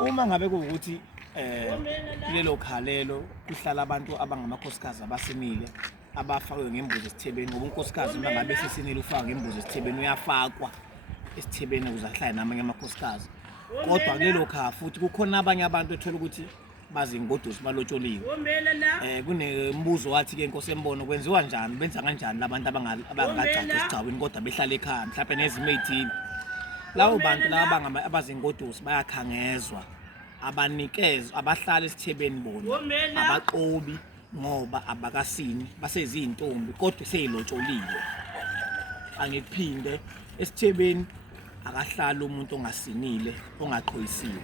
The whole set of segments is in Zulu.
Uma ngabe kuwukuthi kulelo khalelo kuhlala abantu abangamakhosikazi abasinile abafakwe ngembuzi esithebeni ngoba unkosikazi uma ngabe sesinile ufaka ngembuzi esithebeni uyafakwa esithebeni ukuze ahlale namanye amakhosikazi. Kodwa kulelo kha futhi kukhona abanye abantu ethola ukuthi bazingodusi balotsholiwe. Kunembuzo wathi ke Nkosi Embono kwenziwa njani benza kanjani labantu abangagcaki esigcawini kodwa behlala ekhaya mhlawumbe nezimo ezithile. Labo bantu laba abazingodusi bayakhangezwa abanikezwe abahlala esithebeni bona abaqobi ngoba abakasini baseziyintombi kodwa seyilotsholiwe. Angikuphinde esithebeni akahlala umuntu ongasinile ongaqhoyisiwe.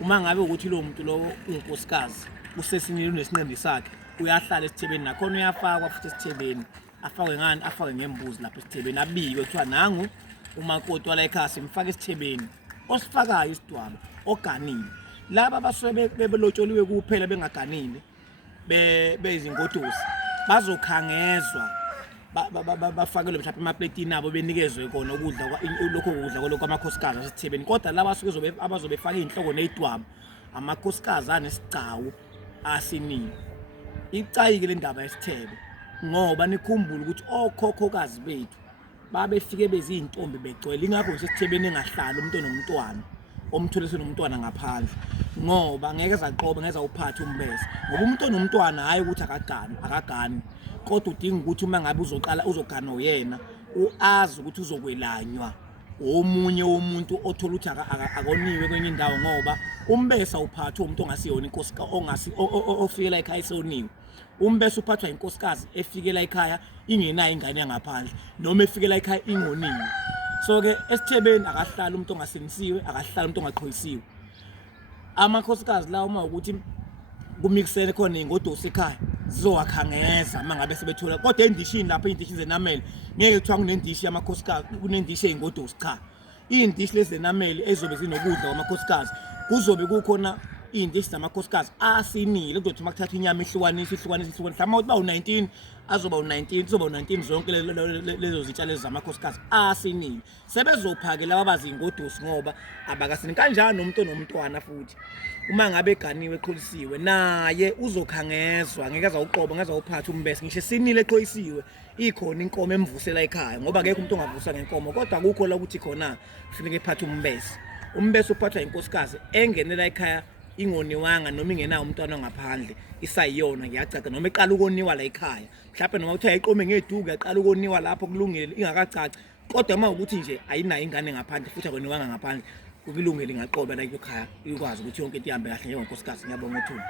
Uma ngabe ukuthi lo muntu lo unkosikazi usesinile unesinqindi sakhe uyahlala esithebeni nakhona uyafakwa futhi esithebeni afakwe ngani afakwe ngembuzi lapha esithebeni abikwe kuthiwa nangu umakoti wala ekhaya simfaka esithebeni osifakayo isidwaba oganile. Laba abasuke bebelotsholiwe kuphela bengaganile bezingodusi bazokhangezwa bafakelwe mhlawumbe emapletini abo benikezwe kona ukudla lokho kudla kwamakhosikazi asithebeni. Kodwa laba asuke abazobe befaka inhloko nezidwaba amakhosikazi anesigcawu asinile. Icayike le ndaba yesithebe ngoba nikhumbule ukuthi okhokhokazi bethu babefike bezintombi begcwele ingakho nje esithebeni engahlala umuntu onomntwana omthole senomntwana ngaphandle ngoba ngeke zaqoba ngeza uphathe umbese ngoba umuntu onomntwana hayi ukuthi akagani kodwa udinga ukuthi uma ngabe uzogana oyena uazi ukuthi uzokwelanywa omunye womuntu othola ukuthi akoniwe kwenye indawo ngoba umbese uphathe umuntu ongasiyona inkosikazi ofikela ekhaya esoniwe. Umbese uphathwa inkosikazi efikela ekhaya ingenayo ingane yangaphandle noma efikela ekhaya ingoniwe. So ke esithebeni akahlala umuntu ongasinisiwe akahlala umuntu ongaqhoyisiwe. Amakhosikazi la uma ukuthi kumixele khona ingodusi ekhaya zizowakhangeza mangabe sebethola kodwa endishini lapha indishi zenamele ngeke kuthiwa kunendishi yamakhosikazi kunendishi eyingodusi cha. Indishi lezenamele ezobe zinokudla kwamakhosikazi kuzobe kukhona indishi zamakhosikazi asinile kuzothi makuthatha inyama ihlukanise mhlawumbe uba u19 azoba u19 kuzoba u19 zonke lezo zitshalo zamakhosikazi asinile sebezophake laba abazingodusi ngoba abakasini kanjani nomuntu onomntwana futhi uma ngabe eganiwe eqholisiwe naye uzokhangezwa ngeke azawuqoba ngeza uphatha umbese ngisho sinile eqhoyisiwe ikhona inkomo emvusela ekhaya ngoba akekho umuntu ongavusa ngenkomo kodwa akukho la ukuthi khona kufanele ephathe umbese uphathwa inkosikazi engenela ekhaya ingoniwanga noma ingenayo umntwana ngaphandle isayiyona ngiyacaca noma eqala ukoniwa la ekhaya mhlawumbe noma uthe ayiqome ngeduku yaqala ukoniwa lapho kulungile ingakacaci kodwa uma ukuthi nje ayinayo ingane ngaphandle futhi akoniwanga ngaphandle kulungile ingaqoba la ekhaya ikwazi ukuthi yonke into ihambe kahle njengonkosikazi. Ngiyabonga uThuli.